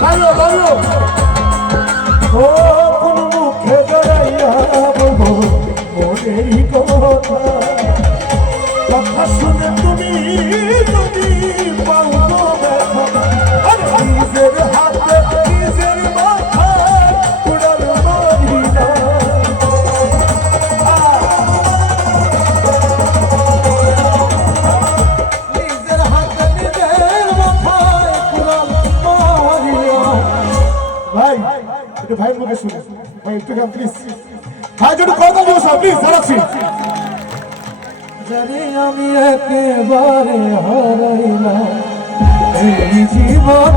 ভালো ভালো ও কোন মুখে জড়াইয়া বলবো ওরেই কথা কথা শুনে তুমি যদি পাও ব্যথা নিজের হাতে নিজের মাথা উড়াল মারি না নিজের হাতে নিজের মাথায় উড়াল মারি না ভাই এটা ভাইয়ের মুখে শুনে ভাই একটু গান প্লিজ ভাই যদি কথা দিও সব প্লিজ জানাচ্ছি জানি আমি একেবারে হারাইলাম এই জীবন